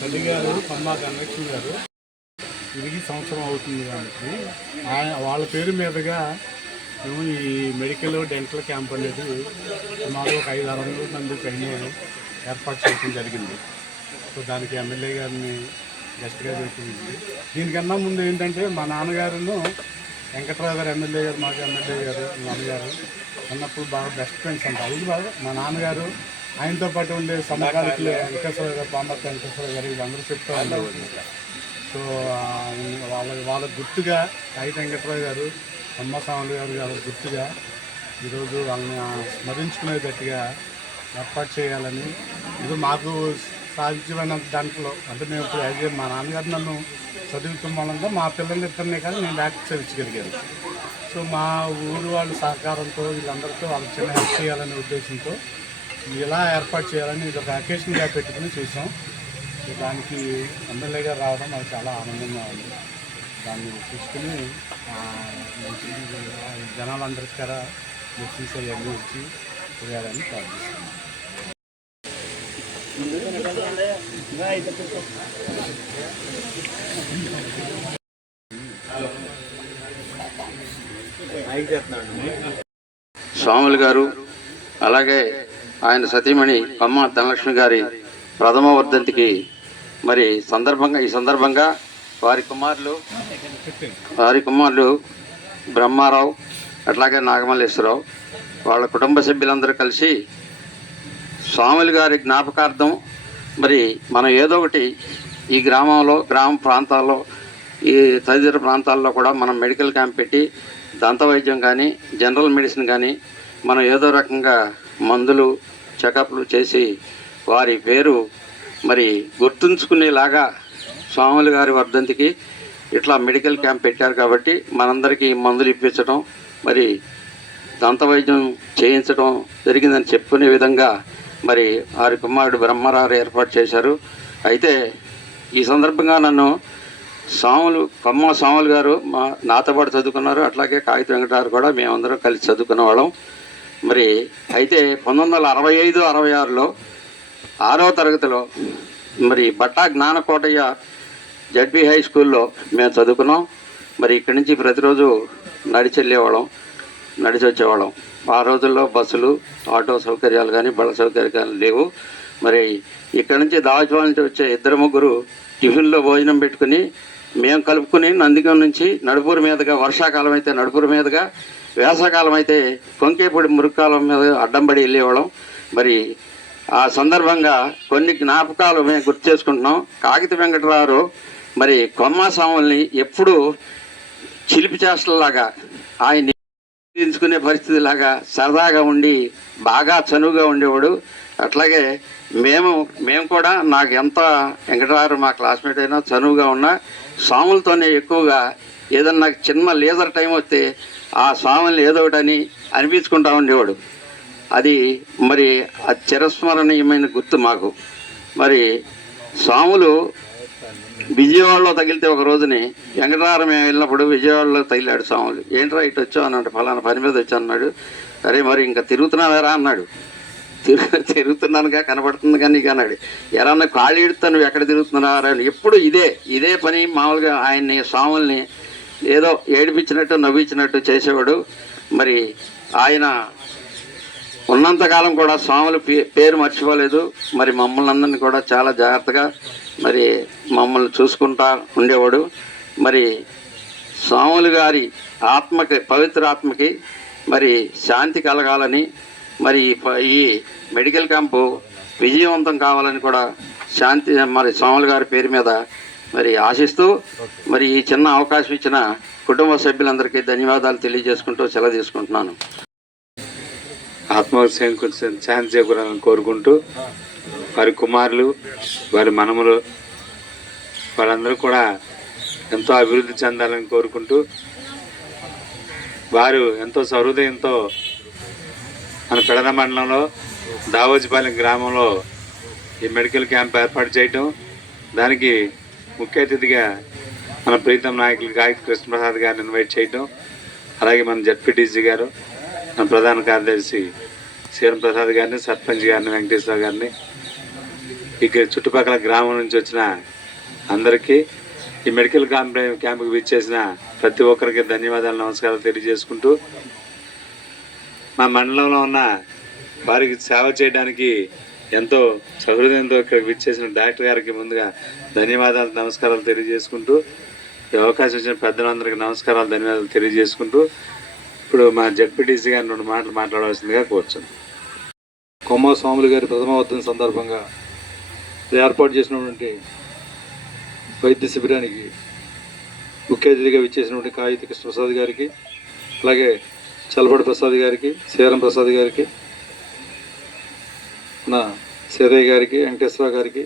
తల్లి గారు పమ్మా కనలక్ష్మి గారు తిరిగి సంవత్సరం అవుతుంది దానికి వాళ్ళ పేరు మీదుగా మేము ఈ మెడికల్ డెంటల్ క్యాంప్ అనేది సుమారు ఒక 500-600 మంది పైన ఏర్పాటు చేయడం జరిగింది. సో దానికి ఎమ్మెల్యే గారిని గెస్ట్గా పెట్టింది. దీనికన్నా ముందు ఏంటంటే మా నాన్నగారును వెంకట్రావు గారు ఎమ్మెల్యే గారు, మాకు ఎమ్మెల్యే గారు, నాన్నగారు అన్నప్పుడు బాగా బెస్ట్ ఫ్రెండ్స్ అంట. అవును బాగా మా నాన్నగారు ఆయనతో పాటు ఉండే సమకాలికులు వెంకటేశ్వర గారు, పాంబర్తి వెంకటేశ్వర గారు వీళ్ళందరూ చెప్తూ ఉండేవాళ్ళు. సో వాళ్ళ గుర్తుగా ఐ వెంకట్రావు గారు, అమ్మస్వాములు గారు వాళ్ళ గుర్తుగా ఈరోజు వాళ్ళని స్మరించుకునేటట్టుగా ఏర్పాటు చేయాలని ఇది మాకు సాధించిన దాంట్లో అంటే మేము ఇప్పుడు మా నాన్నగారు నన్ను చదువుతున్న వాళ్ళంతా మా పిల్లలిద్దరినీ కానీ నేను డాక్టర్ చదివించగలిగాను. సో మా ఊరు వాళ్ళ సహకారంతో వీళ్ళందరితో వాళ్ళకి చిన్న హెల్ప్ చేయాలనే ఉద్దేశంతో ఇలా ఏర్పాటు చేయాలని ఇది ఒక అకేషన్గా పెట్టుకుని చేసాం. దానికి ఎమ్మెల్యే గారు రావడం నాకు చాలా ఆనందంగా ఉంది. దాన్ని చూసుకుని జనాలందరికీ కూడా మెడిసిన్స్ అవన్నీ వచ్చి చేయాలని ప్రార్థిస్తున్నాం. స్వాములు గారు అలాగే ఆయన సతీమణి పమ్మ ధనలక్ష్మి గారి ప్రథమ వర్ధంతికి మరి ఈ సందర్భంగా వారి కుమారులు బ్రహ్మారావు అట్లాగే నాగమల్లేశ్వరరావు వాళ్ళ కుటుంబ సభ్యులందరూ కలిసి స్వాములు గారి జ్ఞాపకార్థం మరి మనం ఏదో ఒకటి ఈ గ్రామ ప్రాంతాల్లో ఈ తదితర ప్రాంతాల్లో కూడా మనం మెడికల్ క్యాంప్ పెట్టి దంత వైద్యం కానీ జనరల్ మెడిసిన్ కానీ మనం ఏదో రకంగా మందులు చెకప్లు చేసి వారి పేరు మరి గుర్తుంచుకునేలాగా స్వాములు గారి వర్ధంతికి ఇట్లా మెడికల్ క్యాంప్ పెట్టారు. కాబట్టి మనందరికీ మందులు ఇప్పించడం మరి దంత వైద్యం చేయించడం జరిగిందని చెప్పుకునే విధంగా మరి వారి కుమారుడు బ్రహ్మరావు ఏర్పాటు చేశారు. అయితే ఈ సందర్భంగా నన్ను స్వాములు గారు నాతో పాటు చదువుకున్నారు. అట్లాగే కాగిత వెంకటారు కూడా మేమందరం కలిసి చదువుకున్న వాళ్ళం. మరి అయితే 1965-66లో 6వ తరగతిలో మరి బట్టా జ్ఞానకోటయ్య జడ్బీ హై స్కూల్లో మేము చదువుకున్నాం. మరి ఇక్కడి నుంచి ప్రతిరోజు నడిచి వచ్చేవాళ్ళం. ఆ రోజుల్లో బస్సులు ఆటో సౌకర్యాలు కానీ బళ్ళ సౌకర్యాలు లేవు. మరి ఇక్కడి నుంచి దావచవాల నుంచి వచ్చే 2-3 టిఫిన్లో భోజనం పెట్టుకుని మేము కలుపుకుని నందిగం నుంచి నడుపూరు మీదుగా, వర్షాకాలం అయితే నడుపూరు మీదుగా, వేసవకాలం అయితే కొంకేపూడి మురుక్కాలం మీద అడ్డంబడి వెళ్ళేవాళ్ళం. మరి ఆ సందర్భంగా కొన్ని జ్ఞాపకాలు మేము గుర్తు చేసుకుంటున్నాం. కాగిత వెంకటరావు మరి కొమ్మాస్వాముల్ని ఎప్పుడూ చిలిపి చేష్టలాగా ఆయన్ని తీసుకునే పరిస్థితిలాగా సరదాగా ఉండి బాగా చనువుగా ఉండేవాడు. అట్లాగే మేము కూడా నాకు ఎంత వెంకటరావు మా క్లాస్మేట్ అయినా చనువుగా ఉన్నా స్వాములతోనే ఎక్కువగా ఏదన్నా చిన్న లేజర్ టైం వస్తే ఆ స్వాముల్ని ఏదో ఒకటని అనిపించుకుంటూ ఉండేవాడు. అది మరి చిరస్మరణీయమైన గుర్తు మాకు. మరి స్వాములు విజయవాడలో తగిలితే ఒక రోజుని వెంకటరావు మేము వెళ్ళినప్పుడు విజయవాడలో తగిలాడు స్వాములు. ఏంట్రా ఇటు వచ్చావు అన్నాడు. ఫలానా పని మీద వచ్చా అన్నాడు. అరే మరి ఇంకా తిరుగుతున్నావేరా అన్నాడు. తిరుగుతున్నానుగా కనబడుతుంది కానీ నీకు అన్నాడు. ఎలాన్నా ఖాళీ ఇడుతా నువ్వు ఎక్కడ తిరుగుతున్నారా అని ఎప్పుడు ఇదే పని మామూలుగా ఆయన్ని స్వాముల్ని ఏదో ఏడిపించినట్టు నవ్వించినట్టు చేసేవాడు. మరి ఆయన ఉన్నంతకాలం కూడా స్వాముల పేరు మర్చిపోలేదు. మరి మమ్మల్ని అందరినీ కూడా చాలా జాగ్రత్తగా మరి మమ్మల్ని చూసుకుంటా ఉండేవాడు. మరి స్వాములు గారి ఆత్మకి, పవిత్ర ఆత్మకి మరి శాంతి కలగాలని, మరి ఈ మెడికల్ క్యాంపు విజయవంతం కావాలని కూడా శాంతి మరి స్వాములు గారి పేరు మీద మరి ఆశిస్తూ మరి ఈ చిన్న అవకాశం ఇచ్చిన కుటుంబ సభ్యులందరికీ ధన్యవాదాలు తెలియజేసుకుంటూ సెలవు తీసుకుంటున్నాను. ఆత్మకు శాంతి చేకూరాలని కోరుకుంటూ వారి కుమారులు, వారి మనములు వాళ్ళందరూ కూడా ఎంతో అభివృద్ధి చెందాలని కోరుకుంటూ, వారు ఎంతో సహృదయంతో మన పెడన మండలంలో దావోజిపాలెం గ్రామంలో ఈ మెడికల్ క్యాంప్ ఏర్పాటు చేయటం, దానికి ముఖ్య అతిథిగా మన ప్రీతం నాయకులు గాయత్రి కృష్ణప్రసాద్ గారిని ఇన్వైట్ చేయటం, అలాగే మన జడ్పీటీసీ గారు, మన ప్రధాన కార్యదర్శి సీఎం ప్రసాద్ గారిని, సర్పంచ్ గారిని, వెంకటేశ్వర గారిని, ఇక్కడ చుట్టుపక్కల గ్రామం నుంచి వచ్చిన అందరికీ, ఈ మెడికల్ క్యాంపుకి విచ్చేసిన ప్రతి ఒక్కరికి ధన్యవాదాలు, నమస్కారాలు తెలియజేసుకుంటూ, మా మండలంలో ఉన్న వారికి సేవ చేయడానికి ఎంతో సహృదయంతో ఇక్కడికి విచ్చేసిన డాక్టర్ గారికి ముందుగా ధన్యవాదాలు, నమస్కారాలు తెలియజేసుకుంటూ, ఈ అవకాశం ఇచ్చిన పెద్దలందరికీ నమస్కారాలు, ధన్యవాదాలు తెలియజేసుకుంటూ, ఇప్పుడు మా జడ్పీటీసీ గారిని 2 మాటలు మాట్లాడవలసిందిగా కోరుచున్నాను. కొమ్మ స్వాములు గారి ప్రథమ వర్ధన సందర్భంగా ఏర్పాటు చేసినటువంటి వైద్య శిబిరానికి ముఖ్య అతిథిగా విచ్చేసినటువంటి కాగిత కృష్ణప్రసాద్ గారికి, అలాగే చల్లబడి ప్రసాద్ గారికి, శ్రీరామ్ ప్రసాద్ గారికి, మన సీతయ్య గారికి, వెంకటేశ్వర గారికి,